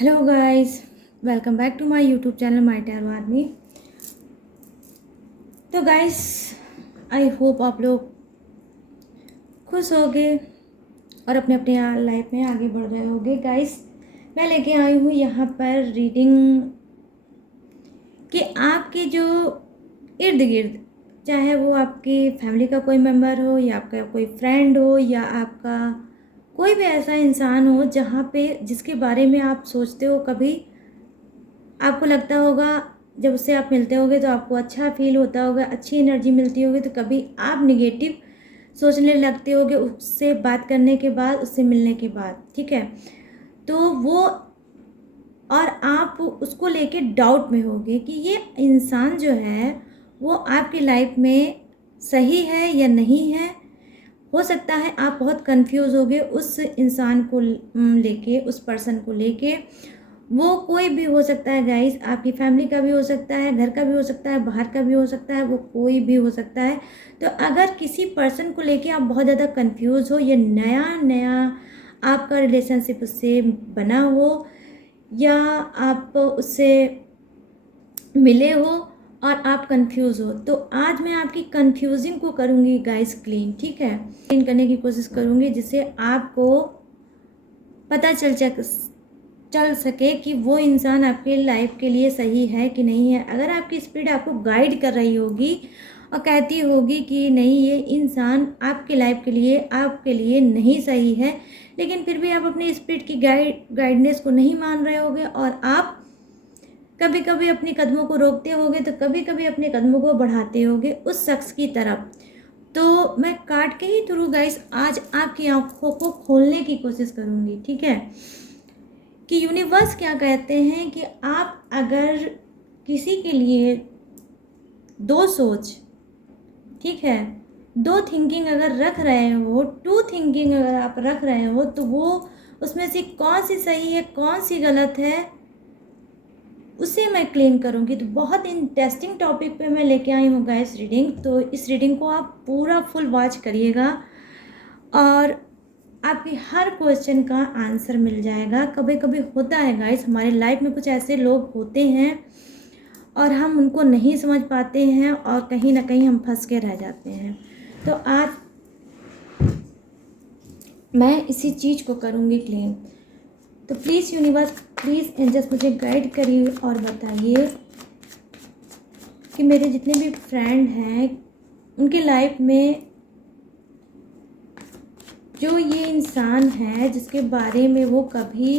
Hello guys, welcome back to my YouTube channel my tarot आदमी। तो guys, I hope आप लोग खुश होगे और अपने अपने लाइफ में आगे बढ़ रहे होगे। गाइस, मैं लेके आई हूँ यहाँ पर रीडिंग कि आपके जो इर्द गिर्द, चाहे वो आपकी फैमिली का कोई मेम्बर हो या आपका कोई फ्रेंड हो या आपका कोई भी ऐसा इंसान हो जहाँ पे जिसके बारे में आप सोचते हो, कभी आपको लगता होगा जब उससे आप मिलते होगे तो आपको अच्छा फील होता होगा, अच्छी एनर्जी मिलती होगी, तो कभी आप निगेटिव सोचने लगते होगे उससे बात करने के बाद, उससे मिलने के बाद। ठीक है, तो वो और आप उसको लेके डाउट में होगे कि ये इंसान जो है वो आपकी लाइफ में सही है या नहीं है। हो सकता है आप बहुत कंफ्यूज होगे उस इंसान को लेके, उस पर्सन को लेके। वो कोई भी हो सकता है गाइस, आपकी फैमिली का भी हो सकता है, घर का भी हो सकता है, बाहर का भी हो सकता है, वो कोई भी हो सकता है। तो अगर किसी पर्सन को लेके आप बहुत ज़्यादा कंफ्यूज हो, ये नया नया आपका रिलेशनशिप उससे बना हो या आप उससे मिले हो और आप कंफ्यूज हो, तो आज मैं आपकी कंफ्यूजिंग को करूँगी गाइस क्लीन। ठीक है, क्लीन करने की कोशिश करूँगी जिससे आपको पता चल सके कि वो इंसान आपके लाइफ के लिए सही है कि नहीं है। अगर आपकी स्पिरिट आपको गाइड कर रही होगी और कहती होगी कि नहीं, ये इंसान आपके लाइफ के लिए, आपके लिए नहीं सही है, लेकिन फिर भी आप अपनी स्पिरिट की गाइडनेस को नहीं मान रहे होगे और आप कभी कभी अपने कदमों को रोकते होगे तो कभी कभी अपने कदमों को बढ़ाते होगे उस शख्स की तरफ। तो मैं कार्ड के ही थ्रू गाइस आज आपकी आंखों को खोलने की कोशिश करूंगी। ठीक है, कि यूनिवर्स क्या कहते हैं कि आप अगर किसी के लिए दो सोच, ठीक है, दो थिंकिंग अगर रख रहे हो, टू थिंकिंग अगर आप रख रहे हो, तो वो उसमें से कौन सी सही है कौन सी गलत है उसे मैं क्लेम करूँगी। तो बहुत इंटरेस्टिंग टॉपिक पे मैं लेके आई हूँ गाइस रीडिंग। तो इस रीडिंग को आप पूरा फुल वॉच करिएगा और आपकी हर क्वेश्चन का आंसर मिल जाएगा। कभी कभी होता है गाइस, हमारे लाइफ में कुछ ऐसे लोग होते हैं और हम उनको नहीं समझ पाते हैं और कहीं ना कहीं हम फंस के रह जाते हैं। तो आज मैं इसी चीज़ को करूँगी क्लेम। तो प्लीज़ यूनिवर्स, प्लीज़ एंजल्स मुझे गाइड करिए और बताइए कि मेरे जितने भी फ्रेंड हैं उनके लाइफ में जो ये इंसान है जिसके बारे में वो कभी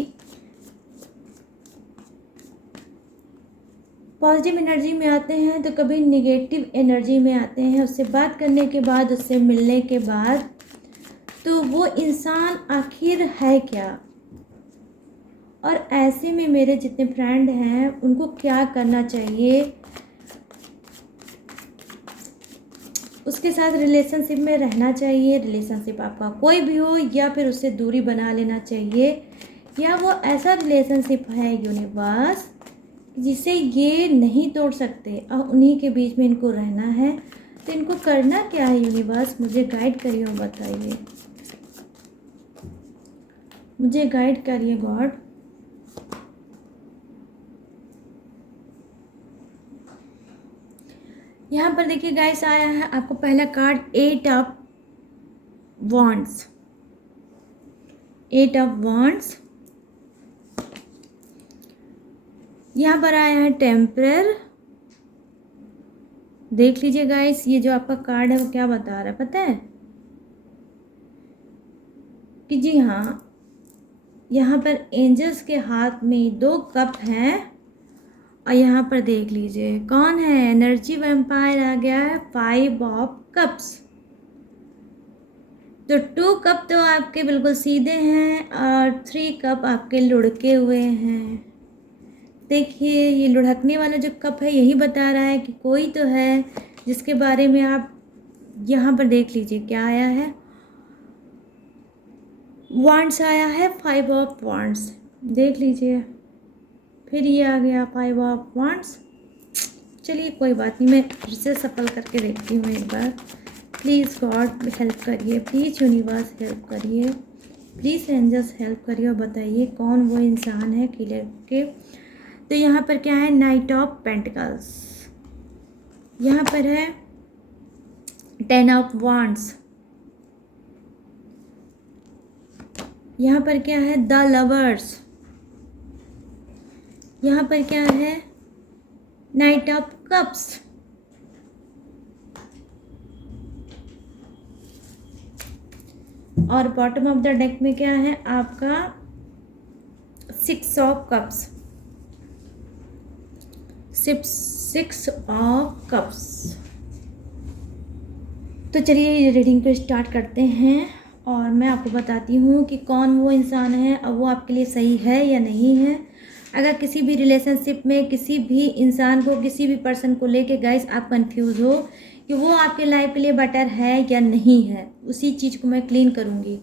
पॉजिटिव एनर्जी में आते हैं तो कभी निगेटिव एनर्जी में आते हैं, उससे बात करने के बाद, उससे मिलने के बाद, तो वो इंसान आखिर है क्या। और ऐसे में मेरे जितने फ्रेंड हैं उनको क्या करना चाहिए, उसके साथ रिलेशनशिप में रहना चाहिए, रिलेशनशिप आपका कोई भी हो, या फिर उससे दूरी बना लेना चाहिए, या वो ऐसा रिलेशनशिप है यूनिवर्स जिसे ये नहीं तोड़ सकते और उन्हीं के बीच में इनको रहना है। तो इनको करना क्या है यूनिवर्स, मुझे गाइड करिए और बताइए, मुझे गाइड करिए गॉड। यहाँ पर देखिए गाइस, आया है आपको पहला card eight of wands. Eight of wands, यहाँ पर आया है टेम्परर। देख लीजिए गाइस, ये जो आपका कार्ड है वो क्या बता रहा है पता है कि जी हाँ, यहाँ पर एंजल्स के हाथ में दो कप हैं और यहाँ पर देख लीजिए कौन है, एनर्जी वैम्पायर आ गया है, 5 ऑफ कप्स। तो 2 कप तो आपके बिल्कुल सीधे हैं और 3 कप आपके लुढ़के हुए हैं। देखिए, ये लुढ़कने वाला जो कप है यही बता रहा है कि कोई तो है जिसके बारे में आप, यहाँ पर देख लीजिए क्या आया है, वांड्स आया है, 5 ऑफ वांड्स। देख लीजिए, फिर ये आ गया 5 ऑफ वांड्स। चलिए कोई बात नहीं, मैं फिर से सफल करके देखती हूँ एक बार। प्लीज़ गॉड हेल्प करिए, प्लीज़ यूनिवर्स हेल्प करिए प्लीज़ एंजल्स हेल्प करिए और बताइए कौन वो इंसान है क्लियर के। तो यहाँ पर क्या है, नाइट ऑफ पेंटिकल्स, यहाँ पर है 10 ऑफ वांड्स, यहाँ पर क्या है द लवर्स, यहाँ पर क्या है नाइट ऑफ कप्स, और बॉटम ऑफ द डेक में क्या है आपका 6 ऑफ कप्स, 6 ऑफ कप्स। तो चलिए ये रीडिंग को स्टार्ट करते हैं और मैं आपको बताती हूँ कि कौन वो इंसान है और वो आपके लिए सही है या नहीं है। अगर किसी भी रिलेशनशिप में किसी भी इंसान को, किसी भी पर्सन को लेके गाइस आप कंफ्यूज हो कि वो आपके लाइफ के लिए बेटर है या नहीं है, उसी चीज़ को मैं क्लीन करूँगी।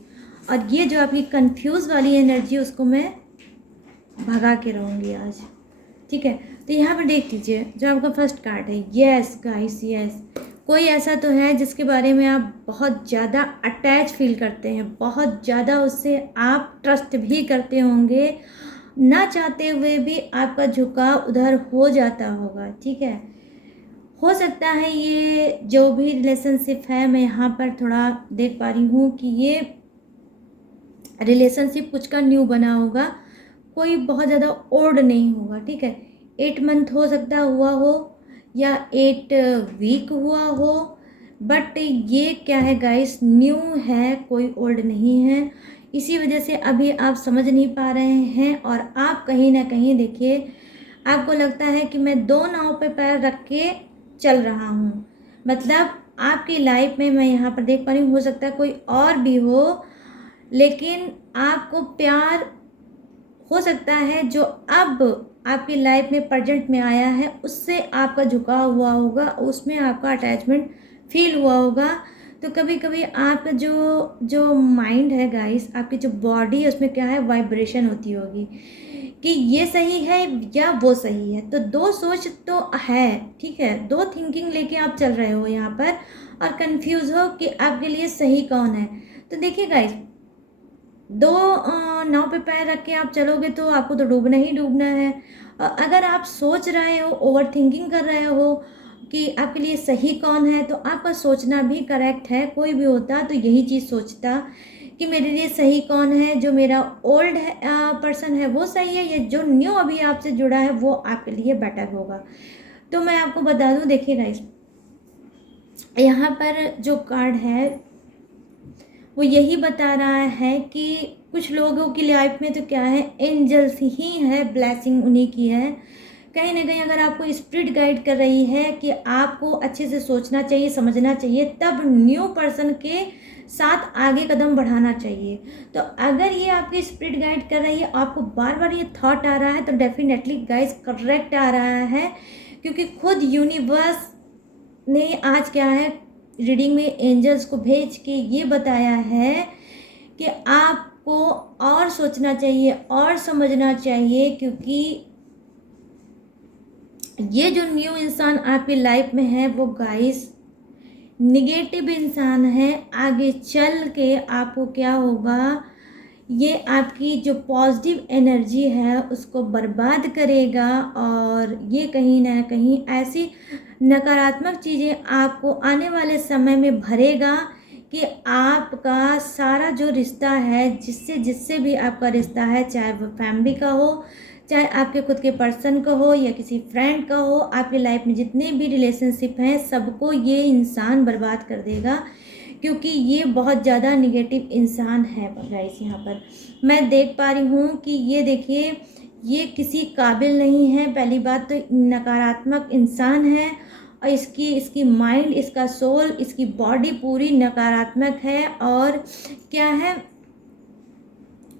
और ये जो आपकी कंफ्यूज वाली एनर्जी उसको मैं भगा के रहूँगी आज, ठीक है। तो यहाँ पर देख लीजिए जो आपका फर्स्ट कार्ड है, यस गाइस यस, कोई ऐसा तो है जिसके बारे में आप बहुत ज़्यादा अटैच फील करते हैं, बहुत ज़्यादा उससे आप ट्रस्ट भी करते होंगे, ना चाहते हुए भी आपका झुकाव उधर हो जाता होगा, ठीक है। हो सकता है ये जो भी रिलेशनशिप है, मैं यहाँ पर थोड़ा देख पा रही हूँ कि ये रिलेशनशिप कुछ का न्यू बना होगा, कोई बहुत ज़्यादा ओल्ड नहीं होगा, ठीक है। 8 मंथ हो सकता हुआ हो या 8 वीक हुआ हो, बट ये क्या है गाइस न्यू है, कोई ओल्ड नहीं है। इसी वजह से अभी आप समझ नहीं पा रहे हैं और आप कहीं ना कहीं देखिए आपको लगता है कि मैं 2 नाव पे पैर रख के चल रहा हूँ। मतलब आपकी लाइफ में मैं यहाँ पर देख पा रही हूँ, हो सकता है कोई और भी हो, लेकिन आपको प्यार हो सकता है जो अब आपकी लाइफ में प्रेजेंट में आया है उससे आपका झुकाव हुआ होगा, उसमें आपका अटैचमेंट फील हुआ होगा। तो कभी कभी आपका जो जो माइंड है गाइस, आपकी जो बॉडी है उसमें क्या है वाइब्रेशन होती होगी कि ये सही है या वो सही है। तो 2 सोच तो है, ठीक है, 2 थिंकिंग लेके आप चल रहे हो यहाँ पर और कंफ्यूज हो कि आपके लिए सही कौन है। तो देखिए गाइस 2 नाव पे पैर रख के आप चलोगे तो आपको तो डूबना ही डूबना है। अगर आप सोच रहे हो, ओवर थिंकिंग कर रहे हो कि आपके लिए सही कौन है, तो आपका सोचना भी करेक्ट है। कोई भी होता तो यही चीज़ सोचता कि मेरे लिए सही कौन है, जो मेरा ओल्ड है पर्सन है वो सही है या जो न्यू अभी आपसे जुड़ा है वो आपके लिए बेटर होगा। तो मैं आपको बता दूं, देखिए गाइस यहाँ पर जो कार्ड है वो यही बता रहा है कि कुछ लोगों की लाइफ में तो क्या है एंजल्स ही है, ब्लेसिंग उन्हीं की है। कहीं ना कहीं अगर आपको स्पिरिट गाइड कर रही है कि आपको अच्छे से सोचना चाहिए, समझना चाहिए, तब न्यू पर्सन के साथ आगे कदम बढ़ाना चाहिए। तो अगर ये आपकी स्पिरिट गाइड कर रही है, आपको बार बार ये थॉट आ रहा है, तो डेफिनेटली गाइस करेक्ट आ रहा है, क्योंकि खुद यूनिवर्स ने आज क्या है रीडिंग में एंजल्स को भेज के ये बताया है कि आपको और सोचना चाहिए और समझना चाहिए, क्योंकि ये जो न्यू इंसान आपकी लाइफ में है वो गाइस निगेटिव इंसान है। आगे चल के आपको क्या होगा, ये आपकी जो पॉजिटिव एनर्जी है उसको बर्बाद करेगा और ये कहीं ना कहीं ऐसी नकारात्मक चीज़ें आपको आने वाले समय में भरेगा कि आपका सारा जो रिश्ता है, जिससे जिससे भी आपका रिश्ता है, चाहे वो फैमिली का हो, चाहे आपके खुद के पर्सन का हो या किसी फ्रेंड का हो, आपकी लाइफ में जितने भी रिलेशनशिप हैं सबको ये इंसान बर्बाद कर देगा, क्योंकि ये बहुत ज़्यादा निगेटिव इंसान है गाइस। यहाँ पर मैं देख पा रही हूँ कि ये देखिए ये किसी काबिल नहीं है। पहली बात तो नकारात्मक इंसान है और इसकी माइंड, इसका सोल, इसकी बॉडी पूरी नकारात्मक है और क्या है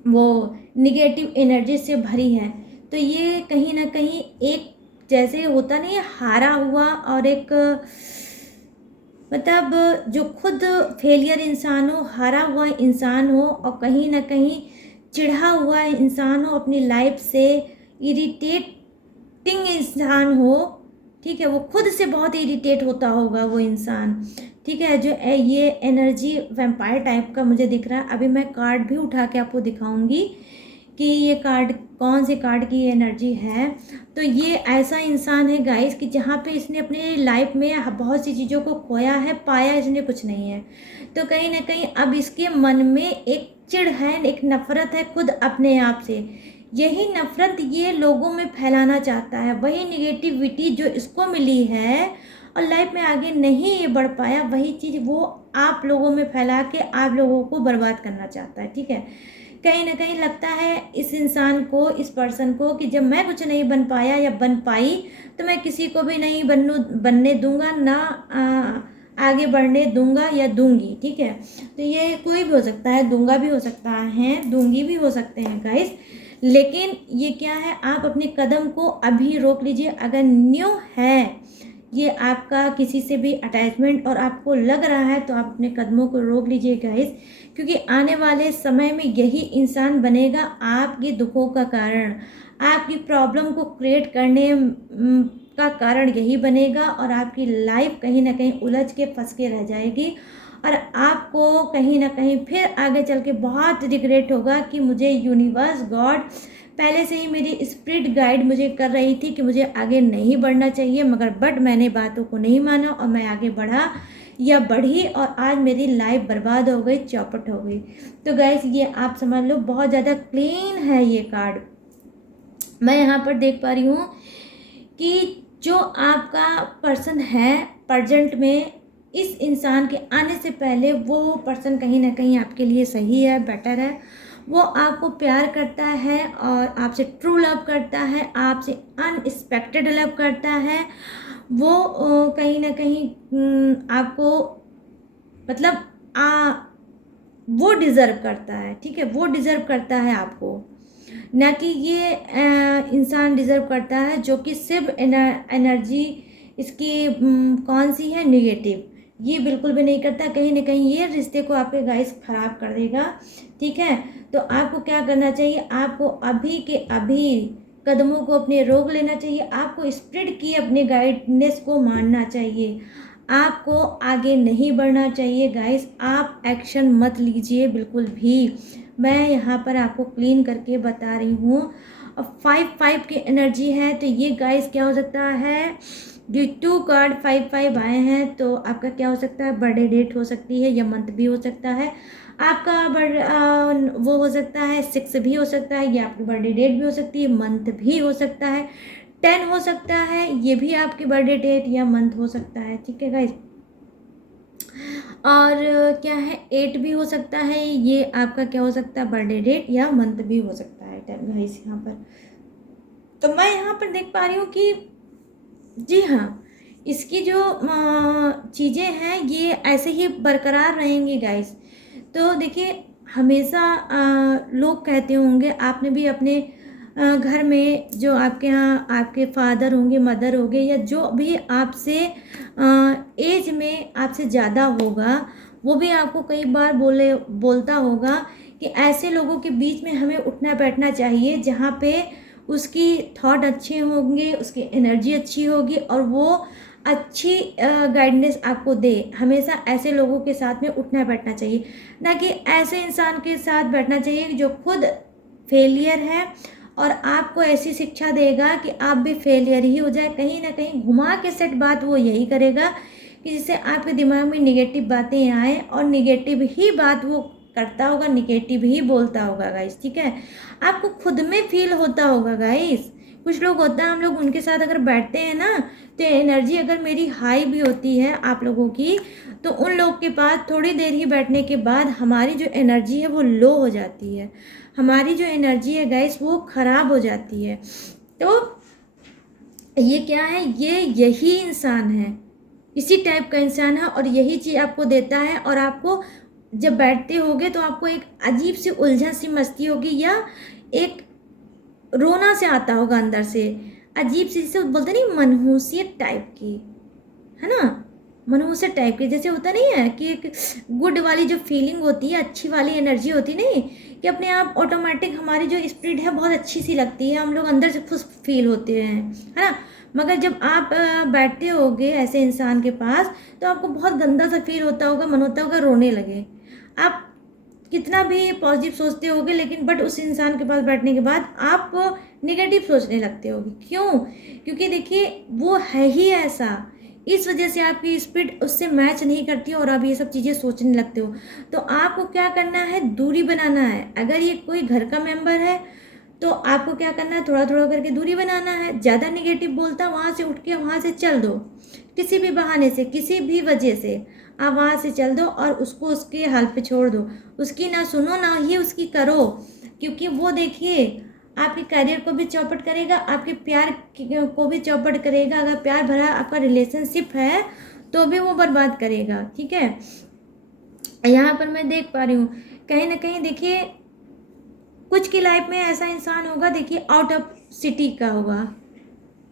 वो निगेटिव एनर्जी से भरी है। तो ये कहीं ना कहीं एक जैसे होता नहीं है हारा हुआ और एक मतलब जो खुद फेलियर इंसान हो, हारा हुआ इंसान हो और कहीं ना कहीं चिढ़ा हुआ इंसान हो अपनी लाइफ से, इरिटेटिंग इंसान हो, ठीक है, वो खुद से बहुत इरिटेट होता होगा वो इंसान, ठीक है। जो ये एनर्जी वैम्पायर टाइप का मुझे दिख रहा है। अभी मैं कार्ड भी उठा के आपको दिखाऊंगी कि ये कार्ड कौन से कार्ड की एनर्जी है। तो ये ऐसा इंसान है गाइस कि जहाँ पे इसने अपने लाइफ में बहुत सी चीज़ों को खोया है, पाया इसने कुछ नहीं है। तो कहीं ना कहीं अब इसके मन में एक चिढ़ है, एक नफरत है खुद अपने आप से। यही नफरत ये लोगों में फैलाना चाहता है। वही निगेटिविटी जो इसको मिली है और लाइफ में आगे नहीं ये बढ़ पाया, वही चीज़ वो आप लोगों में फैला के आप लोगों को बर्बाद करना चाहता है। ठीक है। कहीं ना कहीं लगता है इस इंसान को, इस पर्सन को, कि जब मैं कुछ नहीं बन पाया या बन पाई तो मैं किसी को भी नहीं बनने दूंगा, ना आगे बढ़ने दूंगा या दूंगी। ठीक है। तो ये कोई भी हो सकता है, दूंगा भी हो सकता है, दूंगी भी हो सकते हैं गाइस। लेकिन ये क्या है, आप अपने कदम को अभी रोक लीजिए। अगर न्यू है ये आपका किसी से भी अटैचमेंट और आपको लग रहा है तो आप अपने कदमों को रोक लीजिए गाइस, क्योंकि आने वाले समय में यही इंसान बनेगा आपके दुखों का कारण, आपकी प्रॉब्लम को क्रिएट करने का कारण यही बनेगा। और आपकी लाइफ कहीं ना कहीं उलझ के फंस के रह जाएगी और आपको कहीं ना कहीं फिर आगे चल के बहुत रिग्रेट होगा कि मुझे यूनिवर्स, गॉड पहले से ही मेरी स्पिरिट गाइड मुझे कर रही थी कि मुझे आगे नहीं बढ़ना चाहिए, मगर बट मैंने बातों को नहीं माना और मैं आगे बढ़ा या बढ़ी और आज मेरी लाइफ बर्बाद हो गई, चौपट हो गई। तो गाइस ये आप समझ लो बहुत ज़्यादा क्लीन है ये कार्ड। मैं यहाँ पर देख पा रही हूँ कि जो आपका पर्सन है प्रेजेंट में, इस इंसान के आने से पहले वो पर्सन कहीं ना कहीं आपके लिए सही है, बेटर है। वो आपको प्यार करता है और आपसे ट्रू लव करता है, आपसे अनएक्सपेक्टेड लव करता है। वो कहीं ना कहीं आपको मतलब वो डिज़र्व करता है। ठीक है। वो डिज़र्व करता है आपको, ना कि ये इंसान डिज़र्व करता है जो कि सिर्फ एनर्जी इसकी कौन सी है, नेगेटिव। ये बिल्कुल भी नहीं करता। कहीं ना कहीं ये रिश्ते को आपके गाइस ख़राब कर देगा। ठीक है। तो आपको क्या करना चाहिए, आपको अभी के अभी कदमों को अपने रोक लेना चाहिए। आपको स्पिरिट की अपने गाइडनेस को मानना चाहिए। आपको आगे नहीं बढ़ना चाहिए गाइस। आप एक्शन मत लीजिए बिल्कुल भी। मैं यहाँ पर आपको क्लीन करके बता रही हूँ। अब 5-5 की एनर्जी है तो ये गाइस क्या हो सकता है, जो 2 कार्ड 5-5 आए हैं तो आपका क्या हो सकता है, बर्थडे डेट हो सकती है या मंथ भी हो सकता है। आपका वो हो सकता है 6 भी हो सकता है, या आपकी बर्थडे डेट भी हो सकती है, मंथ भी हो सकता है, 10 हो सकता है, ये भी आपकी बर्थडे डेट या मंथ हो सकता है। ठीक है गाइस। और क्या है, 8 भी हो सकता है, ये आपका क्या हो सकता है, बर्थडे डेट या मंथ भी हो सकता है गाइस यहाँ पर। तो मैं यहाँ पर देख पा रही हूँ कि जी हाँ, इसकी जो चीज़ें हैं ये ऐसे ही बरकरार रहेंगी गाइस। तो देखिए हमेशा लोग कहते होंगे, आपने भी अपने घर में जो आपके यहाँ आपके फादर होंगे, मदर होंगे, या जो भी आपसे एज में आपसे ज़्यादा होगा, वो भी आपको कई बार बोलता होगा कि ऐसे लोगों के बीच में हमें उठना बैठना चाहिए जहाँ पे उसकी थॉट अच्छे होंगे, उसकी एनर्जी अच्छी होगी और वो अच्छी गाइडेंस आपको दे। हमेशा ऐसे लोगों के साथ में उठना बैठना चाहिए, ना कि ऐसे इंसान के साथ बैठना चाहिए जो खुद फेलियर है और आपको ऐसी शिक्षा देगा कि आप भी फेलियर ही हो जाए। कहीं ना कहीं घुमा के सेट बात वो यही करेगा कि जिससे आपके दिमाग में निगेटिव बातें आए और निगेटिव ही बात वो करता होगा, निगेटिव ही बोलता होगा गाइस। ठीक है। आपको खुद में फील होता होगा गाइस। कुछ लोग होता है, हम लोग उनके साथ अगर बैठते हैं ना तो एनर्जी अगर मेरी हाई भी होती है आप लोगों की, तो उन लोग के पास थोड़ी देर ही बैठने के बाद हमारी जो एनर्जी है वो लो हो जाती है, हमारी जो एनर्जी है गाइस वो ख़राब हो जाती है। तो ये क्या है, ये यही इंसान है, इसी टाइप का इंसान है और यही चीज़ आपको देता है। और आपको जब बैठते होगे तो आपको एक अजीब सी उलझन सी मस्ती होगी या एक रोना से आता होगा अंदर से, अजीब सी, जिसे बोलते नहीं मनहूसियत टाइप की, है ना, मनहूसत टाइप के, जैसे होता नहीं है कि एक गुड वाली जो फीलिंग होती है, अच्छी वाली एनर्जी होती नहीं, कि अपने आप ऑटोमेटिक हमारी जो स्पिरिट है बहुत अच्छी सी लगती है, हम लोग अंदर से खुश फील होते हैं, है ना। मगर जब आप बैठते होगे ऐसे इंसान के पास तो आपको बहुत गंदा सा फील होता होगा, मन होता होगा रोने लगे। आप कितना भी पॉजिटिव सोचते होगे लेकिन बट उस इंसान के पास बैठने के बाद आप नेगेटिव सोचने लगते होगे। क्यों? क्योंकि देखिए वो है ही ऐसा, इस वजह से आपकी स्पीड उससे मैच नहीं करती और आप ये सब चीज़ें सोचने लगते हो। तो आपको क्या करना है, दूरी बनाना है। अगर ये कोई घर का मेंबर है तो आपको क्या करना है, थोड़ा थोड़ा करके दूरी बनाना है। ज़्यादा निगेटिव बोलता वहाँ से उठ के वहाँ से चल दो, किसी भी बहाने से, किसी भी वजह से आप वहाँ से चल दो और उसको उसके हाल पे छोड़ दो। उसकी ना सुनो ना ही उसकी करो, क्योंकि वो देखिए आपके करियर को भी चौपट करेगा, आपके प्यार को भी चौपट करेगा। अगर प्यार भरा आपका रिलेशनशिप है तो भी वो बर्बाद करेगा, ठीक है। यहाँ पर मैं देख पा रही हूँ कहीं ना कहीं, देखिए कुछ की लाइफ में ऐसा इंसान होगा, देखिए आउट ऑफ सिटी का होगा,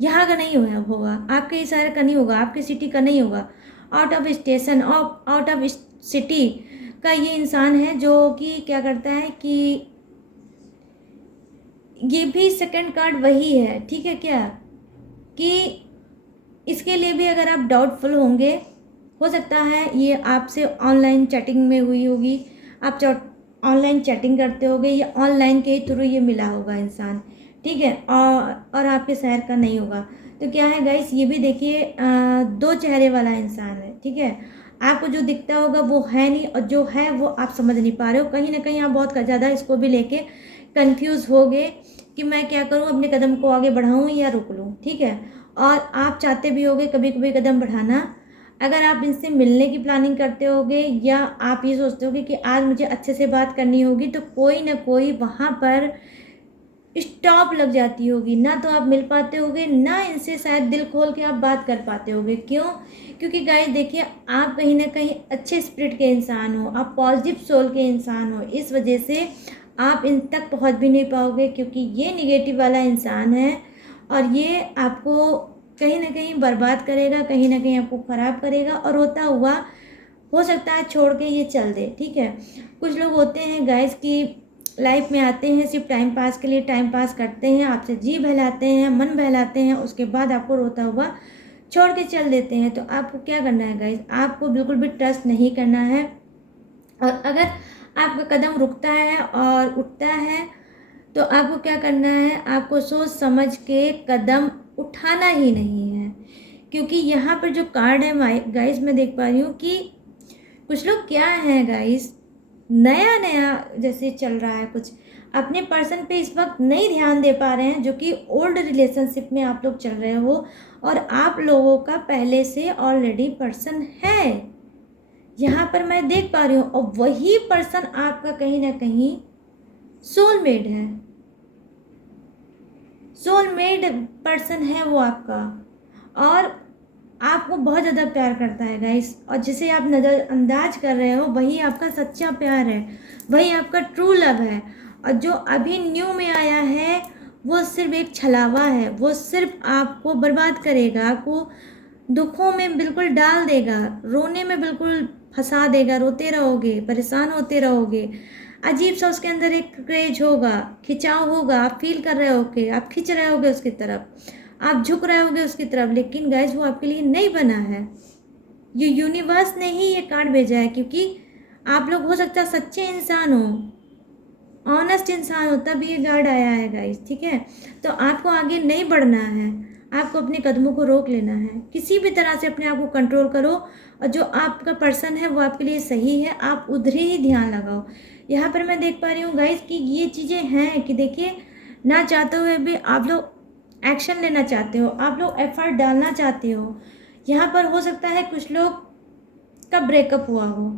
यहाँ का नहीं होगा, आपके इस शहर का नहीं होगा, आपके सिटी का नहीं होगा, out of station, out of city का ये इंसान है जो कि क्या करता है कि ये भी सेकंड कार्ड वही है, ठीक है क्या, कि इसके लिए भी अगर आप डाउटफुल होंगे, हो सकता है ये आपसे ऑनलाइन चैटिंग में हुई होगी, आप ऑनलाइन चैटिंग करते होगे या ऑनलाइन के थ्रू ये मिला होगा इंसान, ठीक है, और आपके शहर का नहीं होगा। तो क्या है गाइस, ये भी देखिए दो चेहरे वाला इंसान है, ठीक है। आपको जो दिखता होगा वो है नहीं, और जो है वो आप समझ नहीं पा रहे हो। कहीं ना कहीं आप बहुत ज़्यादा इसको भी लेके कंफ्यूज हो गए कि मैं क्या करूं, अपने कदम को आगे बढ़ाऊं या रोक लूं, ठीक है। और आप चाहते भी होगे कभी कभी कदम बढ़ाना। अगर आप इनसे मिलने की प्लानिंग करते होगे या आप ये सोचते होगे कि आज मुझे अच्छे से बात करनी होगी, तो कोई ना कोई वहाँ पर स्टॉप लग जाती होगी, ना तो आप मिल पाते होगे, ना इनसे शायद दिल खोल के आप बात कर पाते होगे। क्यों? क्योंकि गाइस देखिए आप कहीं ना कहीं अच्छे स्पिरिट के इंसान हो, आप पॉजिटिव सोल के इंसान हो, इस वजह से आप इन तक पहुंच भी नहीं पाओगे, क्योंकि ये निगेटिव वाला इंसान है और ये आपको कहीं ना कहीं बर्बाद करेगा, कहीं ना कहीं आपको ख़राब करेगा, और होता हुआ हो सकता है छोड़ के ये चल दे, ठीक है। कुछ लोग होते हैं गाइस की लाइफ में आते हैं सिर्फ टाइम पास के लिए, टाइम पास करते हैं, आपसे जी बहलाते हैं, मन बहलाते हैं, उसके बाद आपको रोता हुआ छोड़ के चल देते हैं। तो आपको क्या करना है गाइस, आपको बिल्कुल भी ट्रस्ट नहीं करना है। और अगर आपका कदम रुकता है और उठता है तो आपको क्या करना है, आपको सोच समझ के कदम उठाना ही नहीं है। क्योंकि यहाँ पर जो कार्ड है गाइस, मैं देख पा रही हूँ कि कुछ लोग क्या हैं गाइस, नया नया जैसे चल रहा है, कुछ अपने पर्सन पे इस वक्त नहीं ध्यान दे पा रहे हैं, जो कि ओल्ड रिलेशनशिप में आप लोग चल रहे हो और आप लोगों का पहले से ऑलरेडी पर्सन है, यहाँ पर मैं देख पा रही हूँ। और वही पर्सन आपका कहीं ना कहीं सोलमेट है, सोलमेट पर्सन है वो आपका, और आपको बहुत ज़्यादा प्यार करता है गाइस। और जिसे आप नज़रअंदाज कर रहे हो वही आपका सच्चा प्यार है, वही आपका ट्रू लव है। और जो अभी न्यू में आया है वो सिर्फ एक छलावा है, वो सिर्फ आपको बर्बाद करेगा, आपको दुखों में बिल्कुल डाल देगा, रोने में बिल्कुल फंसा देगा, रोते रहोगे, परेशान होते रहोगे। अजीब सा उसके अंदर एक क्रेज होगा, खिंचाव होगा, आप फील कर रहे होगे, आप खिंच रहे होगे उसकी तरफ, आप झुक रहे होगे उसकी तरफ, लेकिन गाइस वो आपके लिए नहीं बना है। ये यूनिवर्स ने ही ये कार्ड भेजा है, क्योंकि आप लोग हो सकता है सच्चे इंसान हो, ऑनेस्ट इंसान हो, तब ये कार्ड आया है गाइस, ठीक है। तो आपको आगे नहीं बढ़ना है, आपको अपने कदमों को रोक लेना है, किसी भी तरह से अपने आप को कंट्रोल करो, और जो आपका पर्सन है वो आपके लिए सही है, आप उधर ही ध्यान लगाओ। यहाँ पर मैं देख पा रही हूँ गाइस कि ये चीज़ें हैं कि देखिए ना चाहते हुए भी आप लोग एक्शन लेना चाहते हो, आप लोग एफर्ट डालना चाहते हो। यहाँ पर हो सकता है कुछ लोग का ब्रेकअप हुआ हो,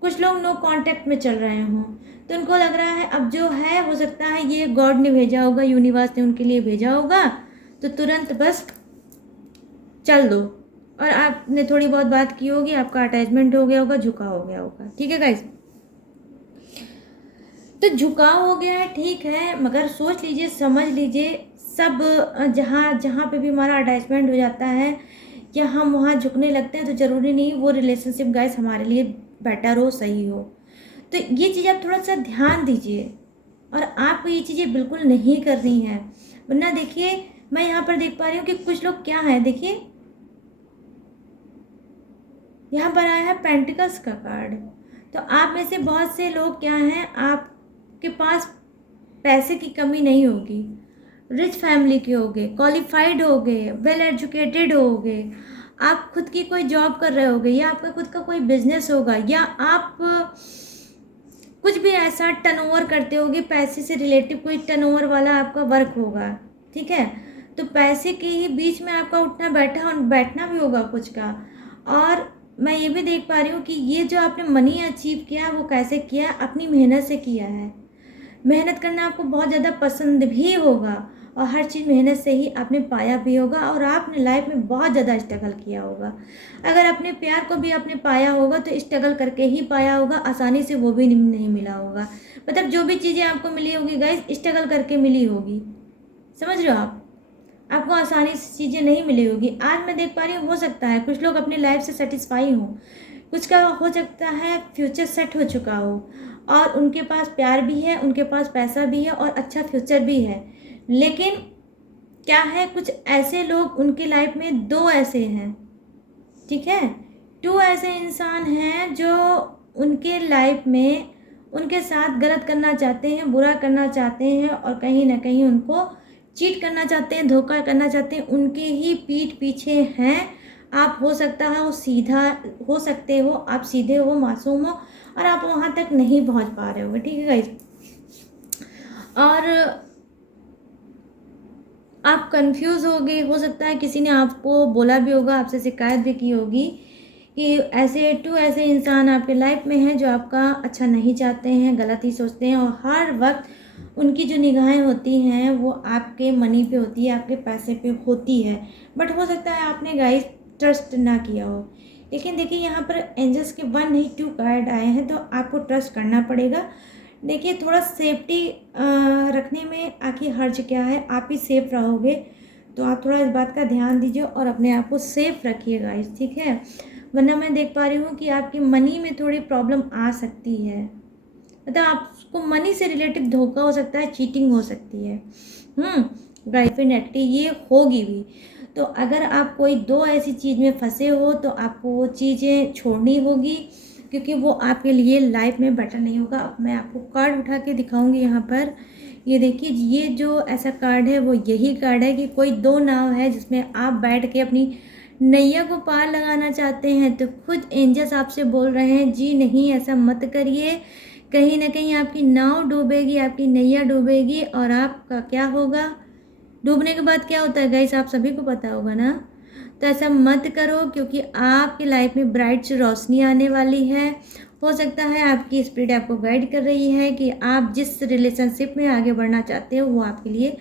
कुछ लोग नो कांटेक्ट में चल रहे हों, तो उनको लग रहा है अब जो है हो सकता है ये गॉड ने भेजा होगा, यूनिवर्स ने उनके लिए भेजा होगा, तो तुरंत बस चल दो। और आपने थोड़ी बहुत बात की होगी, आपका अटैचमेंट हो गया होगा, झुकाव हो गया होगा, ठीक है गाइस। तो झुकाव हो गया है, ठीक है, मगर सोच लीजिए, समझ लीजिए, सब जहाँ जहाँ पे भी हमारा अटैचमेंट हो जाता है, या हम वहाँ झुकने लगते हैं तो ज़रूरी नहीं वो रिलेशनशिप गाइस हमारे लिए बेटर हो, सही हो। तो ये चीज़ आप थोड़ा सा ध्यान दीजिए और आपको ये चीज़ें बिल्कुल नहीं करनी है। वरना देखिए मैं यहाँ पर देख पा रही हूँ कि कुछ लोग क्या हैं, देखिए यहाँ पर आया है पेंटिकल्स का कार्ड। तो आप में से बहुत से लोग क्या हैं, आपके पास पैसे की कमी नहीं होगी, रिच फैमिली के होगे, क्वालिफाइड होगे, वेल एजुकेटेड होगे, आप खुद की कोई जॉब कर रहे होगे या आपका खुद का कोई बिजनेस होगा या आप कुछ भी ऐसा टर्नओवर करते होगे, पैसे से रिलेटिव कोई टर्नओवर वाला आपका वर्क होगा, ठीक है। तो पैसे के ही बीच में आपका उठना बैठना भी होगा कुछ का। और मैं ये भी देख पा रही हूँ कि ये जो आपने मनी अचीव किया वो कैसे किया, अपनी मेहनत से किया है। मेहनत करना आपको बहुत ज़्यादा पसंद भी होगा और हर चीज़ मेहनत से ही आपने पाया भी होगा और आपने लाइफ में बहुत ज़्यादा स्ट्रगल किया होगा। अगर अपने प्यार को भी आपने पाया होगा तो स्ट्रगल करके ही पाया होगा, आसानी से वो भी नहीं मिला होगा। मतलब जो भी चीज़ें आपको मिली होगी गाइस स्ट्रगल करके मिली होगी, समझ रहे हो आप। आपको आसानी से चीज़ें नहीं मिली होगी। आज मैं देख पा रही हूँ हो सकता है कुछ लोग अपनी लाइफ से सेटिस्फाई हों, कुछ का हो सकता है फ्यूचर सेट हो चुका हो और उनके पास प्यार भी है, उनके पास पैसा भी है और अच्छा फ्यूचर भी है। लेकिन क्या है, कुछ ऐसे लोग उनकी लाइफ में दो ऐसे हैं, ठीक है, टू ऐसे इंसान हैं जो उनके लाइफ में उनके साथ गलत करना चाहते हैं, बुरा करना चाहते हैं और कहीं ना कहीं उनको चीट करना चाहते हैं, धोखा करना चाहते हैं, उनके ही पीठ पीछे हैं। आप हो सकता है वो सीधा हो सकते हो, आप सीधे हो, मासूम हो और आप वहाँ तक नहीं पहुँच पा रहे होगे, ठीक है गाइस। और आप कंफ्यूज हो गए, हो सकता है किसी ने आपको बोला भी होगा, आपसे शिकायत भी की होगी कि ऐसे इंसान आपके लाइफ में हैं जो आपका अच्छा नहीं चाहते हैं, गलत ही सोचते हैं और हर वक्त उनकी जो निगाहें होती हैं वो आपके मनी पे होती है, आपके पैसे पे होती है। बट हो सकता है आपने गाइस ट्रस्ट ना किया हो। लेकिन देखिए यहाँ पर एंजल्स के 1 नहीं 2 कार्ड आए हैं तो आपको ट्रस्ट करना पड़ेगा। देखिए थोड़ा सेफ्टी रखने में आखिर हर्ज क्या है, आप ही सेफ रहोगे। तो आप थोड़ा इस बात का ध्यान दीजिए और अपने आप को सेफ रखिएगा इस, ठीक है। वरना मैं देख पा रही हूँ कि आपकी मनी में थोड़ी प्रॉब्लम आ सकती है, मतलब आपको मनी से रिलेटेड धोखा हो सकता है, चीटिंग हो सकती है। डेफिनेटली ये होगी भी। तो अगर आप कोई दो ऐसी चीज़ में फंसे हो तो आपको वो चीज़ें छोड़नी होगी क्योंकि वो आपके लिए लाइफ में बेटर नहीं होगा। अब मैं आपको कार्ड उठा के दिखाऊंगी यहाँ पर। ये देखिए ये जो ऐसा कार्ड है वो यही कार्ड है कि कोई दो नाव है जिसमें आप बैठ के अपनी नैया को पार लगाना चाहते हैं। तो खुद एंजल्स आपसे बोल रहे हैं जी नहीं, ऐसा मत करिए, कहीं ना कहीं आपकी नाव डूबेगी, आपकी नैया डूबेगी और आपका क्या होगा, डूबने के बाद क्या होता है गाइस आप सभी को पता होगा ना। तो ऐसा मत करो क्योंकि आपकी लाइफ में ब्राइट सी रोशनी आने वाली है। हो सकता है आपकी स्पिरिट आपको गाइड कर रही है कि आप जिस रिलेशनशिप में आगे बढ़ना चाहते हो वो आपके लिए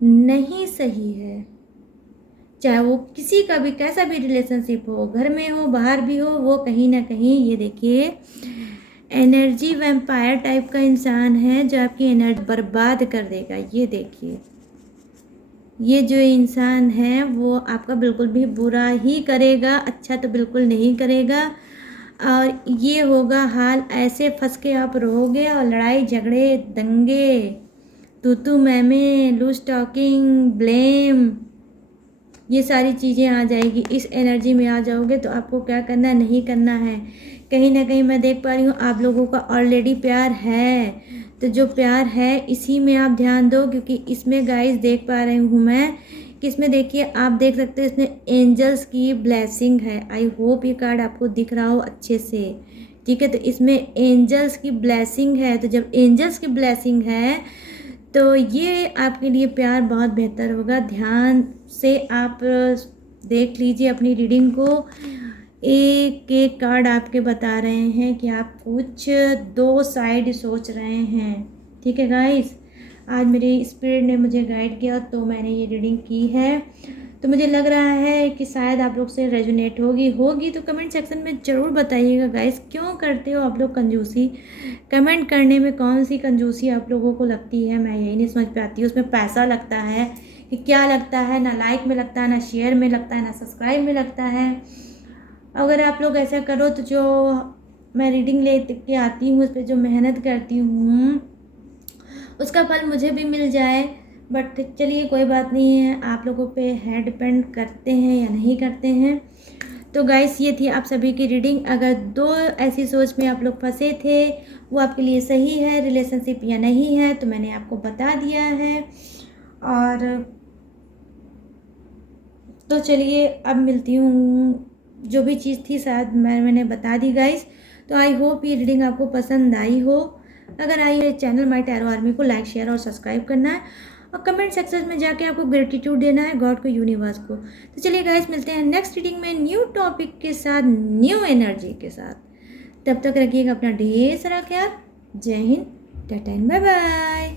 नहीं सही है। चाहे वो किसी का भी कैसा भी रिलेशनशिप हो, घर में हो बाहर भी हो, वो कहीं ना कहीं ये देखिए एनर्जी वैम्पायर टाइप का इंसान है जो आपकी एनर्जी बर्बाद कर देगा। ये देखिए ये जो इंसान है वो आपका बिल्कुल भी बुरा ही करेगा, अच्छा तो बिल्कुल नहीं करेगा। और ये होगा हाल, ऐसे फंस के आप रहोगे और लड़ाई झगड़े दंगे तू मैं लूज टॉकिंग ब्लेम ये सारी चीज़ें आ जाएगी। इस एनर्जी में आ जाओगे तो आपको क्या करना नहीं करना है। कहीं ना कहीं मैं देख पा रही हूँ आप लोगों का ऑलरेडी प्यार है, तो जो प्यार है इसी में आप ध्यान दो क्योंकि इसमें गाइस देख पा रही हूँ मैं कि इसमें देखिए आप देख सकते हो इसमें एंजल्स की ब्लेसिंग है। आई होप ये कार्ड आपको दिख रहा हो अच्छे से, ठीक है। तो इसमें एंजल्स की ब्लेसिंग है, तो जब एंजल्स की ब्लेसिंग है तो ये आपके लिए प्यार बहुत बेहतर होगा। ध्यान से आप देख लीजिए अपनी रीडिंग को, एक एक कार्ड आपके बता रहे हैं कि आप कुछ दो साइड सोच रहे हैं, ठीक है गाइस। आज मेरी स्पिरिट ने मुझे गाइड किया तो मैंने ये रीडिंग की है। तो मुझे लग रहा है कि शायद आप लोग से रेजोनेट होगी तो कमेंट सेक्शन में ज़रूर बताइएगा गाइस, क्यों करते हो आप लोग कंजूसी। कमेंट करने में कौन सी कंजूसी आप लोगों को लगती है, मैं यही नहीं समझ पाती। उसमें पैसा लगता है कि क्या लगता है, ना लाइक में लगता है, ना शेयर में लगता है, ना सब्सक्राइब में लगता है। अगर आप लोग ऐसा करो तो जो मैं रीडिंग ले के आती हूँ, उस पर जो मेहनत करती हूँ उसका फल मुझे भी मिल जाए। बट चलिए कोई बात नहीं है, आप लोगों पे है, डिपेंड करते हैं या नहीं करते हैं। तो गाइस ये थी आप सभी की रीडिंग। अगर दो ऐसी सोच में आप लोग फंसे थे, वो आपके लिए सही है रिलेशनशिप या नहीं है, तो मैंने आपको बता दिया है। और तो चलिए अब मिलती हूँ, जो भी चीज़ थी शायद मैंने बता दी गाइस। तो आई होप ये रीडिंग आपको पसंद आई हो। अगर आई है चैनल माई टैरो आर्मी को लाइक शेयर और सब्सक्राइब करना है, और कमेंट सेक्शन में जाके आपको ग्रेटिट्यूड देना है गॉड को, यूनिवर्स को। तो चलिए गाइस मिलते हैं नेक्स्ट रीडिंग में न्यू टॉपिक के साथ, न्यू एनर्जी के साथ। तब तक रखिएगा अपना ढेर सारा ख्याल। जय हिंद, टाटा एंड बाय बाय।